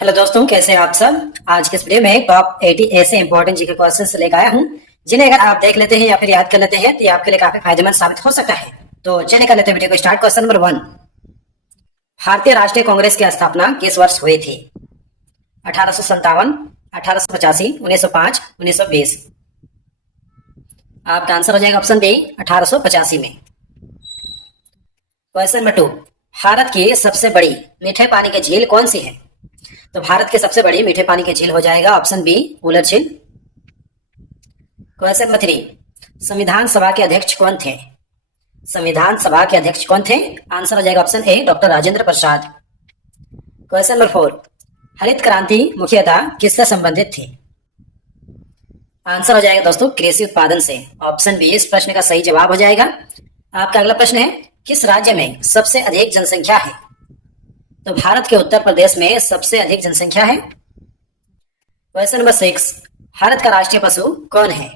Hello दोस्तों, कैसे हैं आप सब। आज के इस वीडियो में टॉप 80 ऐसे इंपॉर्टेंट जीके क्वेश्चंस लेकर आया हूं जिन्हें अगर आप देख लेते हैं या फिर याद कर लेते हैं तो ये आपके लिए काफी फायदेमंद साबित हो सकता है। तो चलिए कर लेते हैं वीडियो को स्टार्ट। क्वेश्चन नंबर 1, भारतीय राष्ट्रीय कांग्रेस की स्थापना किस वर्ष हुई थी? 1857, 1885, 1905, 1920। आपका आंसर हो जाएगा ऑप्शन बी 1885 में। क्वेश्चन नंबर 2, भारत की सबसे बड़ी मीठे पानी की झील कौन सी है? तो भारत की सबसे बड़ी मीठे पानी की झील हो जाएगा ऑप्शन बी उलर झील। क्वेश्चन नंबर 3, संविधान सभा के अध्यक्ष कौन थे? संविधान सभा के अध्यक्ष कौन थे? आंसर हो जाएगा option A doctor Rajendra Prasad. Question number 4, हरित क्रांति मुख्यतः किससे संबंधित थी? आंसर हो जाएगा दोस्तों कृषि उत्पादन से। ऑप्शन बी इस प्रश्न का सही जवाब हो जाएगा। आपका अगला प्रश्न है, किस राज्य में सबसे अधिक जनसंख्या है? तो भारत के उत्तर प्रदेश में सबसे अधिक जनसंख्या है। क्वेश्चन नंबर 6, भारत का राष्ट्रीय पशु कौन है?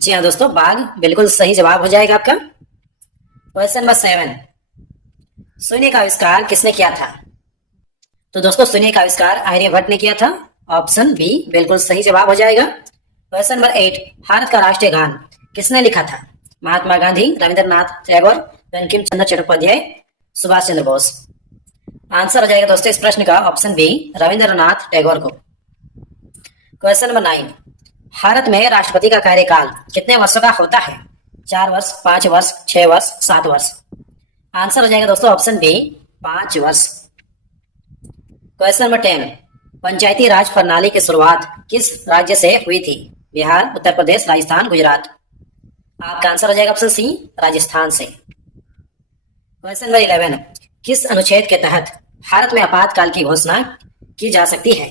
जी हाँ दोस्तों, बाघ बिल्कुल सही जवाब हो जाएगा आपका। क्वेश्चन नंबर 7, शून्य का आविष्कार किसने किया था? तो दोस्तों शून्य का आविष्कार आर्यभट्ट ने किया था। ऑप्शन बी बिल्कुल सही जवाब हो जाएगा। क्वेश्चन नंबर 8, भारत का राष्ट्रीय गान किसने लिखा था? महात्मा गांधी, रविंद्रनाथ टैगोर, बंकिम चंद्र चट्टोपाध्याय, सुभाष चंद्र बोस। आंसर हो जाएगा दोस्तों इस प्रश्न का ऑप्शन बी रविंद्रनाथ टैगोर को। क्वेश्चन नंबर 9, भारत में राष्ट्रपति का कार्यकाल कितने वर्षों का होता है? 4 वर्ष, 5 वर्ष, 6 वर्ष, 7 वर्ष। आंसर हो जाएगा दोस्तों ऑप्शन बी 5 वर्ष। क्वेश्चन नंबर 10, पंचायती राज प्रणाली की शुरुआत किस राज्य से हुई थी? बिहार, उत्तर प्रदेश, राजस्थान, गुजरात। आपका आंसर हो जाएगा ऑप्शन सी राजस्थान से। क्वेश्चन नंबर 11, किस अनुच्छेद के तहत भारत में आपातकाल की घोषणा की जा सकती है?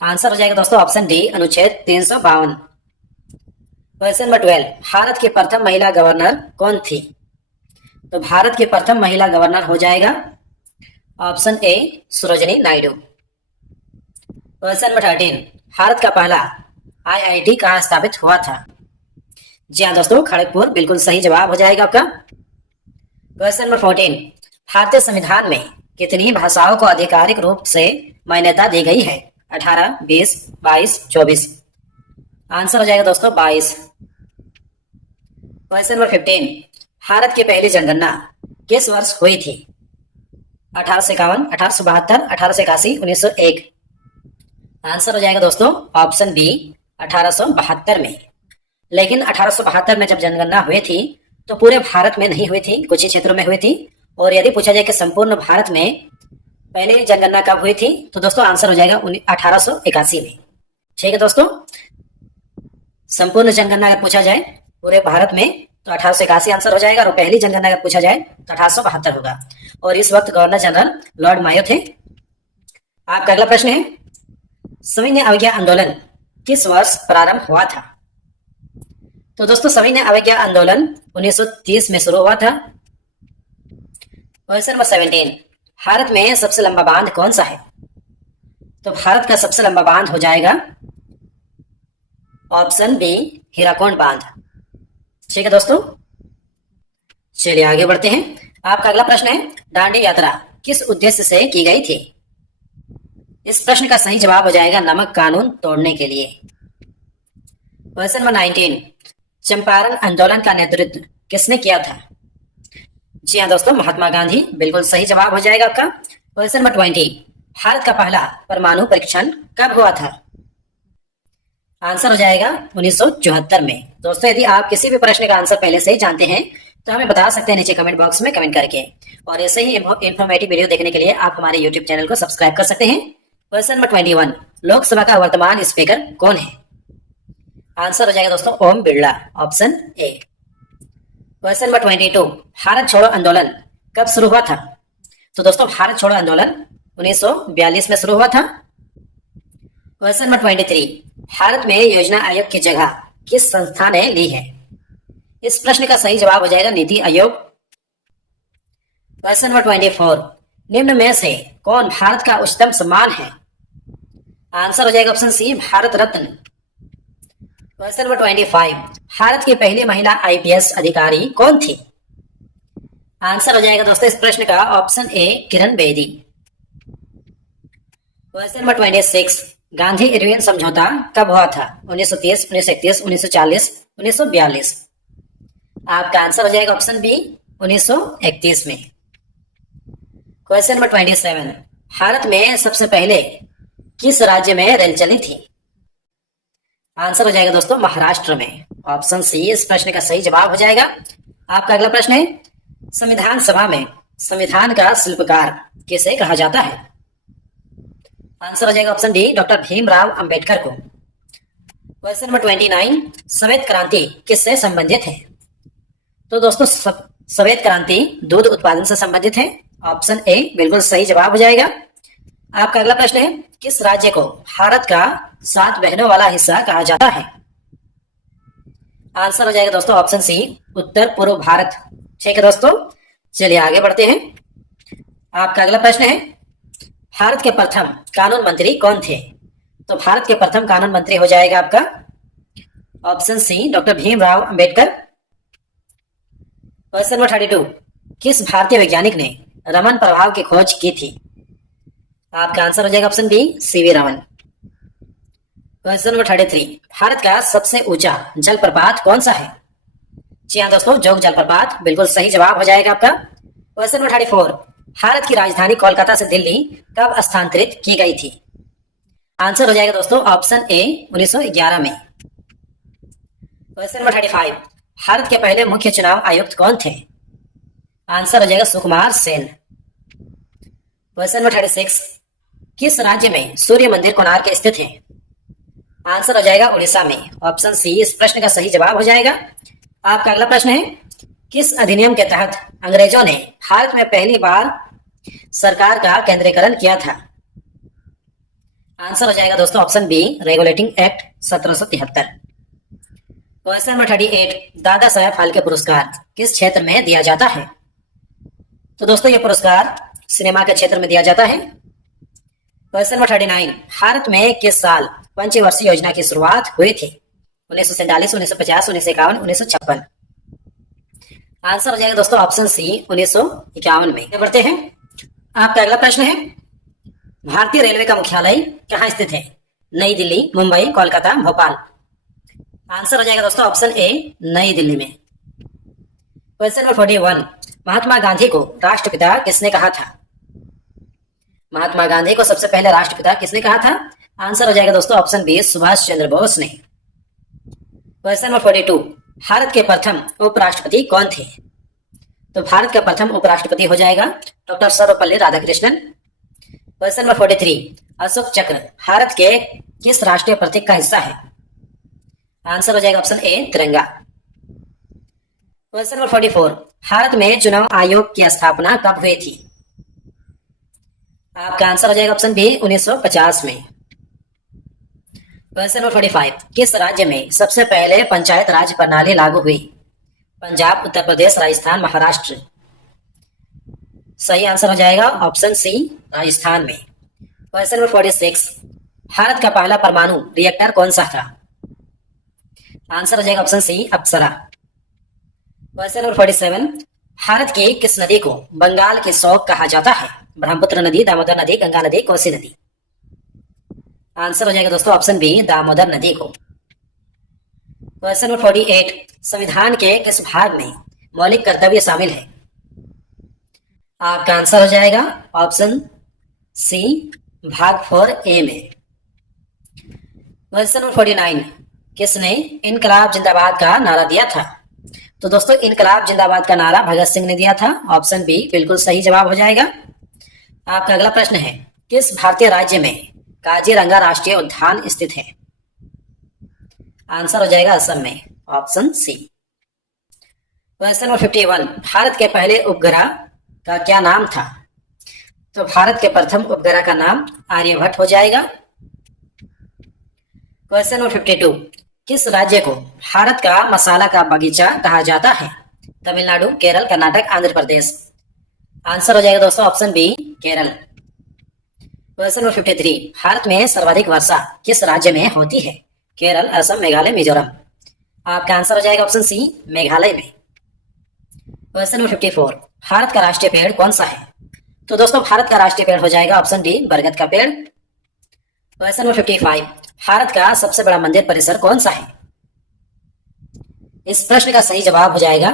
आंसर हो जाएगा दोस्तों ऑप्शन डी अनुच्छेद 352। क्वेश्चन नंबर 12, भारत की प्रथम महिला गवर्नर कौन थी? तो भारत की प्रथम महिला गवर्नर हो जाएगा option A Sarojini Naidu. Question number 13, Bharat का पहला आईआईटी कहाँ स्थापित हुआ था? जी हाँ दोस्तों, खड़गपुर बिल्कुल सही जवाब हो जाएगा आपका। क्वेश्चन नंबर 14, भारतीय संविधान में कितनी भाषाओं को आधिकारिक रूप से मान्यता दी गई है? 18, 20, 22, 24। आंसर हो जाएगा दोस्तों 22। क्वेश्चन नंबर 15, भारत की पहली जनगणना किस वर्ष हुई थी? 1851, 1872, 1881, 1901। आंसर हो जाएगा दोस्तों ऑप्शन बी 1872 में। लेकिन 1872 में जब जनगणना हुई थी तो पूरे भारत में नहीं हुई थी, कुछ ही क्षेत्रों में हुई थी। और यदि पूछा जाए कि संपूर्ण भारत में पहले जनगणना कब हुई थी तो दोस्तों आंसर हो जाएगा 1881 में। ठीक है दोस्तों, संपूर्ण जनगणना अगर पूछा जाए पूरे भारत में तो 1881 आंसर हो जाएगा, और पहली जनगणना अगर पूछा जाए तो 1872 होगा। और इस वक्त गवर्नर जनरल लॉर्ड मायो थे। आपका अगला प्रश्न है, सविनय अवज्ञा आंदोलन किस वर्ष प्रारंभ हुआ था? तो दोस्तों सविनय अवज्ञा आंदोलन 1930 में शुरू हुआ था। क्वेश्चन नंबर 17, भारत में सबसे लंबा बांध कौन सा है? तो भारत का सबसे लंबा बांध हो जाएगा ऑप्शन बी हीराकुंड बांध। ठीक है दोस्तों, चलिए आगे बढ़ते हैं। आपका अगला प्रश्न है, दांडी यात्रा किस उद्देश्य से की गई थी? इस प्रश्न का सही जवाब हो जाएगा नमक कानून तोड़ने के लिए। क्वेश्चन नंबर 19, चंपारण आंदोलन का नेतृत्व किसने किया था? जी हाँ दोस्तों, महात्मा गांधी बिल्कुल सही जवाब हो जाएगा आपका। क्वेश्चन नंबर 20, भारत का पहला परमाणु परीक्षण कब हुआ था? आंसर हो जाएगा 1974 में। दोस्तों यदि आप किसी भी प्रश्न का आंसर पहले से ही जानते हैं तो हमें बता सकते हैं नीचे कमेंट बॉक्स में कमेंट करके। और ऐसे ही इन्फॉर्मेटिव वीडियो देखने के लिए आप हमारे यूट्यूब चैनल को सब्सक्राइब कर सकते हैं। क्वेश्चन नंबर 21, लोकसभा का वर्तमान स्पीकर कौन है? आंसर हो जाएगा दोस्तों Om Birla, option A. Question number 22, Bharat छोड़ो आंदोलन कब शुरू हुआ था? तो दोस्तों भारत छोड़ो आंदोलन 1942 में शुरू हुआ था। क्वेश्चन नंबर 23, भारत में योजना आयोग की जगह किस संस्था ने ली है? इस प्रश्न का सही जवाब हो जाएगा नीति आयोग। क्वेश्चन नंबर 24, निम्न में से कौन भारत का उच्चतम सम्मान है? आंसर हो जाएगा option C Bharat Ratna. Question number 25, Bharat की पहली महिला आईपीएस अधिकारी कौन थी? आंसर हो जाएगा दोस्तों इस प्रश्न का option A Kiran Bedi. Question number 26, Gandhi Irwin समझौता कब हुआ था? 1930, 1931, 1940, 1942। आपका आंसर हो जाएगा ऑप्शन बी 1931 में। क्वेश्चन नंबर 27, भारत में सबसे पहले किस राज्य में रेल चली थी? आंसर हो जाएगा दोस्तों महाराष्ट्र में। ऑप्शन सी इस प्रश्न का सही जवाब हो जाएगा। आपका अगला प्रश्न है, संविधान सभा में संविधान का शिल्पकार किसे कहा जाता है? आंसर हो जाएगा option D doctor Bhimrao Ambedkar को। क्वेश्चन नंबर 29, श्वेत क्रांति किससे संबंधित है? तो दोस्तों श्वेत क्रांति दूध उत्पादन से संबंधित है। ऑप्शन ए बिल्कुल सही जवाब हो जाएगा। आपका अगला प्रश्न है, किस राज्य को भारत का 7 बहनों वाला हिस्सा कहा जाता है? आंसर हो जाएगा दोस्तों ऑप्शन सी उत्तर पूर्व भारत। ठीक है दोस्तों, चलिए आगे बढ़ते हैं। आपका अगला प्रश्न है, भारत के प्रथम कानून मंत्री कौन थे? तो भारत के प्रथम कानून मंत्री हो जाएगा आपका option C doctor Bhimrao Ambedkar. Question number 32, किस भारतीय वैज्ञानिक ने रमन प्रभाव की खोज की थी? आपका आंसर हो जाएगा option B C V Raman. Question number 33, Bharat का सबसे ऊंचा जलप्रपात कौन सा है? जी हाँ दोस्तों, जोग जलप्रपात बिल्कुल सही जवाब हो जाएगा आपका। क्वेश्चन नंबर 34, भारत की राजधानी कोलकाता से दिल्ली कब स्थानांतरित की गई थी? आंसर हो जाएगा दोस्तों ऑप्शन ए 1911 में। क्वेश्चन नंबर 35, भारत के पहले मुख्य चुनाव आयुक्त कौन थे? आंसर हो जाएगा सुकुमार सेन। क्वेश्चन नंबर 36, किस राज्य में सूर्य मंदिर कोणार्क स्थित है? आंसर हो जाएगा उड़ीसा में। ऑप्शन सी इस प्रश्न का सही जवाब हो जाएगा। आपका अगला प्रश्न है, किस अधिनियम के तहत अंग्रेजों ने भारत में पहली बार सरकार का केंद्रीकरण किया था? आंसर हो जाएगा दोस्तों option B regulating act 1773। Question number 38, Dada Saheb Phalke पुरस्कार किस क्षेत्र में दिया जाता है? तो दोस्तों ये पुरस्कार सिनेमा के क्षेत्र में दिया जाता है। क्वेश्चन नंबर 39, भारत में किस साल पंचवर्षीय योजना की शुरुआत हुई थी? 1947, 1950, 1951, 1956। आंसर हो जाएगा दोस्तों ऑप्शन सी 1951 में। बढ़ते हैं। आपका अगला प्रश्न है, भारतीय रेलवे का मुख्यालय कहाँ स्थित है? नई दिल्ली, मुंबई, कोलकाता, भोपाल। आंसर हो जाएगा दोस्तों ऑप्शन ए नई दिल्ली में। क्वेश्चन नंबर 41, महात्मा गांधी को राष्ट्रपिता किसने कहा था? महात्मा गांधी को सबसे पहले राष्ट्रपिता किसने कहा था? आंसर हो जाएगा दोस्तों ऑप्शन बी सुभाष चंद्र बोस ने। क्वेश्चन नंबर 42, भारत के प्रथम उपराष्ट्रपति कौन थे? तो भारत का प्रथम उपराष्ट्रपति हो जाएगा doctor Sarvepalli Radhakrishnan. Question number 43, Ashok चक्र भारत के किस राष्ट्रीय प्रतीक का हिस्सा है? आंसर हो जाएगा ऑप्शन ए तिरंगा। क्वेश्चन नंबर 44, भारत में चुनाव आयोग की स्थापना कब हुई थी? आपका आंसर हो जाएगा ऑप्शन बी 1950 में। क्वेश्चन नंबर 45, किस राज्य में सबसे पहले पंचायत राज प्रणाली लागू हुई? पंजाब, उत्तर प्रदेश, राजस्थान, महाराष्ट्र। सही आंसर हो जाएगा ऑप्शन सी राजस्थान में। क्वेश्चन नंबर 46, भारत का पहला परमाणु रिएक्टर कौन सा था? आंसर हो जाएगा ऑप्शन सी अप्सरा। क्वेश्चन नंबर 47, भारत की किस नदी को बंगाल की शौक कहा जाता है? ब्रह्मपुत्र नदी, दामोदर नदी, गंगा नदी, कोसी नदी। आंसर हो जाएगा दोस्तों ऑप्शन बी दामोदर नदी को। क्वेश्चन नंबर 48, संविधान के किस भाग में मौलिक कर्तव्य शामिल है? आपका आंसर हो जाएगा ऑप्शन सी भाग 4A में। क्वेश्चन नंबर 49, किसने इनकलाब जिंदाबाद का नारा दिया था? तो दोस्तों इनकलाब जिंदाबाद का नारा भगत सिंह ने दिया था। ऑप्शन बी बिल्कुल सही जवाब हो जाएगा। आपका अगला प्रश्न है, किस भारतीय राज्य में काजीरंगा राष्ट्रीय उद्यान स्थित है? आंसर हो जाएगा असम में। Option C. Question number 51, Bharat के पहले उपग्रह का क्या नाम था? तो भारत के प्रथम उपग्रह का नाम आर्यभट्ट हो जाएगा। क्वेश्चन नंबर 52, किस राज्य को भारत का मसाला का बगीचा कहा जाता है? तमिलनाडु, केरल, कर्नाटक, आंध्र प्रदेश। आंसर हो जाएगा दोस्तों option B Kerala. Question number 53, Bharat में सर्वाधिक वर्षा किस राज्य में होती है? केरल, असम, मेघालय, मिजोरम। आपका आंसर हो जाएगा ऑप्शन सी मेघालय में। क्वेश्चन नंबर 54, भारत का राष्ट्रीय पेड़ कौन सा है? तो दोस्तों भारत का राष्ट्रीय पेड़ हो जाएगा ऑप्शन डी बरगद का पेड़। क्वेश्चन नंबर 55, भारत का सबसे बड़ा मंदिर परिसर कौन सा है? इस प्रश्न का सही जवाब हो जाएगा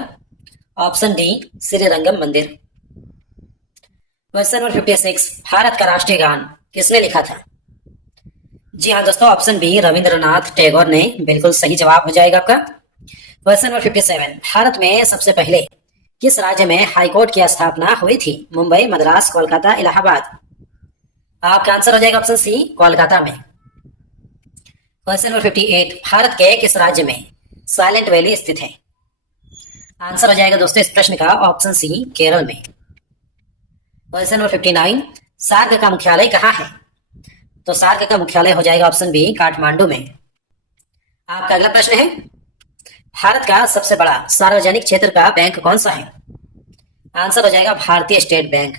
ऑप्शन डी, श्रीरंगम मंदिर। क्वेश्चन नंबर 56, भारत का राष्ट्रीय गान किसने लिखा था? जी हाँ दोस्तों, ऑप्शन बी, रविंद्रनाथ टैगोर ने बिल्कुल सही जवाब हो जाएगा आपका। क्वेश्चन नंबर 57, भारत में सबसे पहले किस राज्य में हाईकोर्ट की स्थापना हुई थी? मुंबई, मद्रास, कोलकाता, इलाहाबाद। आपका आंसर हो जाएगा ऑप्शन सी, कोलकाता में। क्वेश्चन नंबर 58, भारत के किस राज्य में साइलेंट वैली स्थित है? आंसर हो जाएगा दोस्तों इस प्रश्न का ऑप्शन सी, केरल में। क्वेश्चन नंबर 59, सार्क का मुख्यालय कहाँ है? तो सार्क का मुख्यालय हो जाएगा ऑप्शन बी, काठमांडू में। आपका अगला प्रश्न है, भारत का सबसे बड़ा सार्वजनिक क्षेत्र का बैंक कौन सा है? आंसर हो जाएगा भारतीय state bank.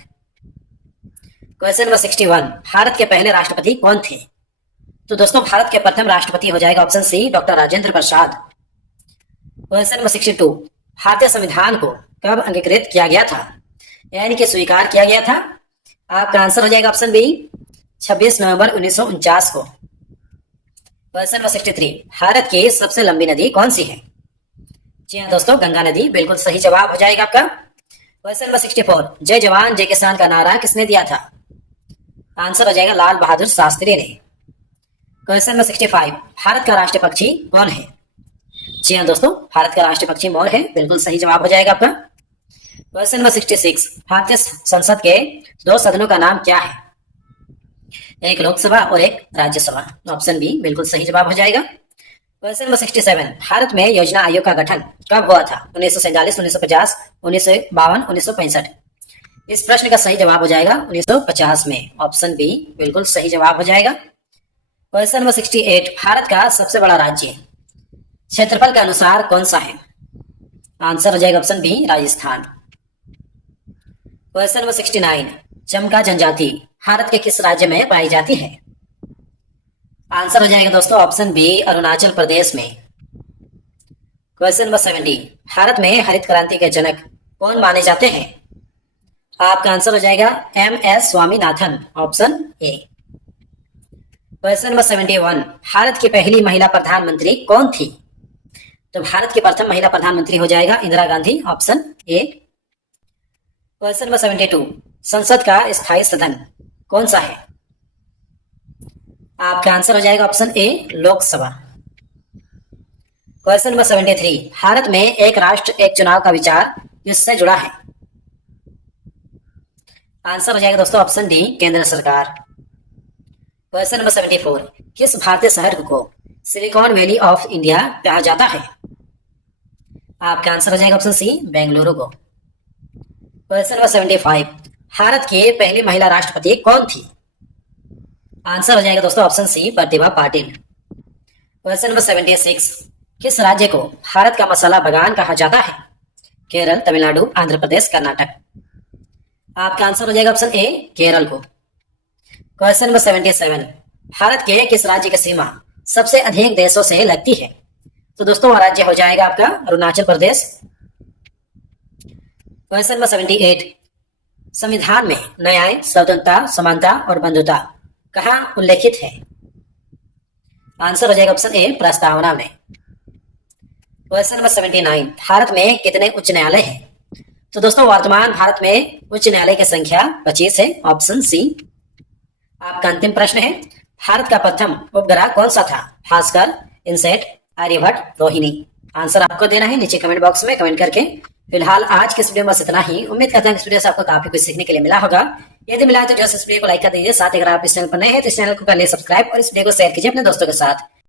Question number 61, Bharat के पहले राष्ट्रपति कौन थे? तो दोस्तों भारत के प्रथम राष्ट्रपति हो जाएगा option C, doctor Rajendra Prasad. Question number 62, भारतीय संविधान को कब अंगीकृत किया गया था, यानी कि स्वीकार किया गया था? आपका आंसर हो जाएगा ऑप्शन बी, 26 नवंबर 1949 को। क्वेश्चन नंबर 63, भारत की सबसे लंबी नदी कौन सी है? जी हाँ दोस्तों, गंगा नदी बिल्कुल सही जवाब हो जाएगा आपका। क्वेश्चन नंबर 64, जय जवान जय किसान का नारा किसने दिया था? आंसर हो जाएगा लाल बहादुर शास्त्री ने। क्वेश्चन नंबर 65, भारत का राष्ट्रीय पक्षी कौन है? जी हाँ दोस्तों, भारत का राष्ट्रीय पक्षी मोर है, बिल्कुल सही जवाब हो जाएगा आपका। क्वेश्चन नंबर 66, भारतीय संसद के दो सदनों का नाम क्या है? एक लोकसभा और एक राज्यसभा। ऑप्शन बी बिल्कुल सही जवाब हो जाएगा। क्वेश्चन नंबर 67, भारत में योजना आयोग का गठन कब हुआ था? 1947, 1950, 1952, 1965। इस प्रश्न का सही जवाब हो जाएगा 1950 में। ऑप्शन बी बिल्कुल सही जवाब हो जाएगा। क्वेश्चन नंबर 68, भारत का सबसे बड़ा राज्य क्षेत्रफल के अनुसार कौन सा है? आंसर हो जाएगा option B, Rajasthan. Question number 69, जमका जनजाति भारत के किस राज्य में पाई जाती है? आंसर हो जाएगा दोस्तों ऑप्शन बी, अरुणाचल प्रदेश में। क्वेश्चन नंबर 70, भारत में हरित क्रांति के जनक कौन माने जाते हैं? आपका आंसर हो जाएगा MS Swaminathan. Option A. Question number 71, Bharat की पहली महिला प्रधानमंत्री कौन थी? तो भारत की प्रथम महिला प्रधानमंत्री हो जाएगा Indira Gandhi. Option A. Question number 72, संसद का स्थायी सदन कौन सा है? आपका आंसर हो जाएगा option A, Lok Sabha. Question number 73, Bharat में एक राष्ट्र एक चुनाव का विचार किससे जुड़ा है? आंसर हो जाएगा दोस्तों ऑप्शन डी, केंद्र सरकार। क्वेश्चन नंबर 74, किस भारतीय शहर को सिलिकॉन वैली ऑफ इंडिया कहा जाता है? आपका आंसर हो जाएगा ऑप्शन सी, बेंगलुरु को। क्वेश्चन नंबर 75, भारत की पहली महिला राष्ट्रपति कौन थी? आंसर हो जाएगा दोस्तों option C, Pratibha Patil. Question number 76, किस राज्य को भारत का मसाला बागान कहा जाता है? केरल, तमिलनाडु, आंध्र प्रदेश, कर्नाटक। आपका आंसर हो जाएगा ऑप्शन ए, केरल को। क्वेश्चन नंबर 77, भारत के किस राज्य की सीमा सबसे अधिक देशों से लगती है? तो दोस्तों वह राज्य हो जाएगा आपका अरुणाचल प्रदेश। क्वेश्चन नंबर 78, संविधान में न्याय, स्वतंत्रता, समानता और बंधुता कहाँ उल्लेखित है? आंसर हो जाएगा ऑप्शन ए, प्रस्तावना में। क्वेश्चन नंबर 79, भारत में कितने उच्च न्यायालय हैं? तो दोस्तों वर्तमान भारत में उच्च न्यायालय की संख्या 25 है। Option C. आपका अंतिम प्रश्न है, भारत का प्रथम उपग्रह कौन सा था? भास्कर, इनसेट, आर्यभट्ट, रोहिणी। आंसर आपको देना है नीचे कमेंट बॉक्स में कमेंट करके। फिलहाल आज के इस वीडियो में बस इतना ही। उम्मीद करता हूं इस वीडियो से आपको काफी कुछ सीखने के लिए मिला होगा। यदि मिला तो जो इस वीडियो को लाइक कर दीजिए। साथ ही अगर आप इस चैनल पर नए हैं तो इस चैनल को कर लिए सब्सक्राइब और इस वीडियो को शेयर कीजिए अपने दोस्तों के साथ।